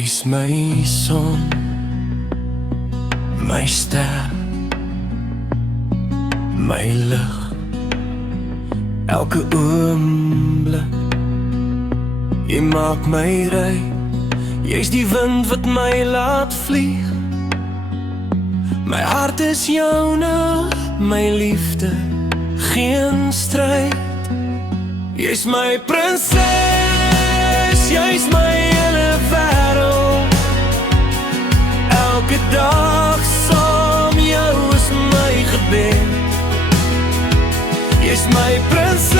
Jy's my son, my ster, my lig. Elke oomblik jy maak my ry. Jy's die wind wat my laat vlieg. My hart is joune, my liefde, geen stryd. Jy's my prinses, jy's my hele wêreld. Elke dag saam jou is my gebed. Jy's my prinses,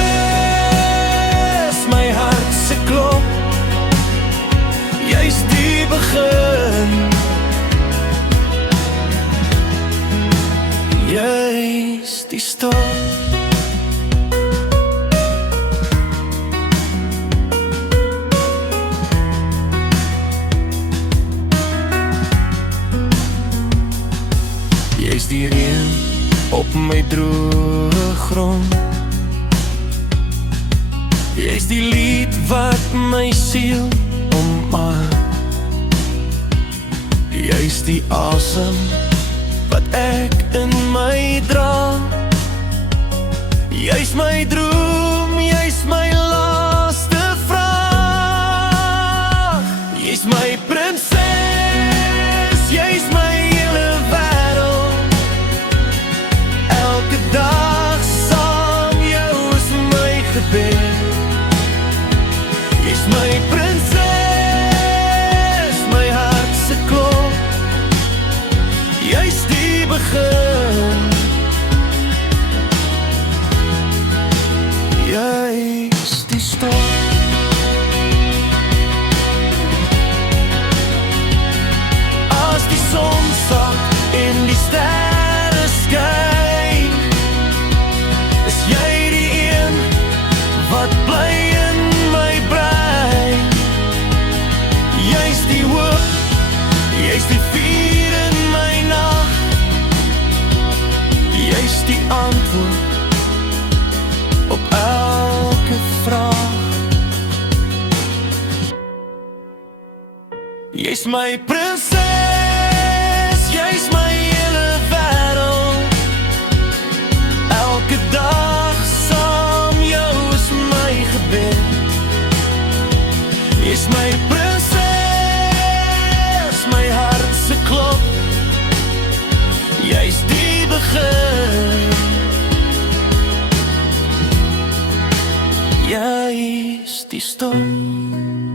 my hart se klop. Jy's die begin, jy's die start. Jy's die reën op my droë grond. Jy's die lied wat my siel omarm. Jy's die asem wat ek in my dra. Jy's my droom, jy's my laaste vraag. Jy's my prinses, jy's my hele wêreld. Elke dag saam jou is my gebed. Jy's my prinses, my hart se klop. Jy's die begin, jy's die start. As die son sak en die sterre skyn, is jy die een wat bly in my brein. Jy's die hoop, jy's die vuur in my nag. Jy's die antwoord op elke vraag. Jy's my prinses, jy's my hele wêreld. Elke dag saam jou is my gebed. Jy's my prinses, my hart se klop. Jy's die begin, jy's die start.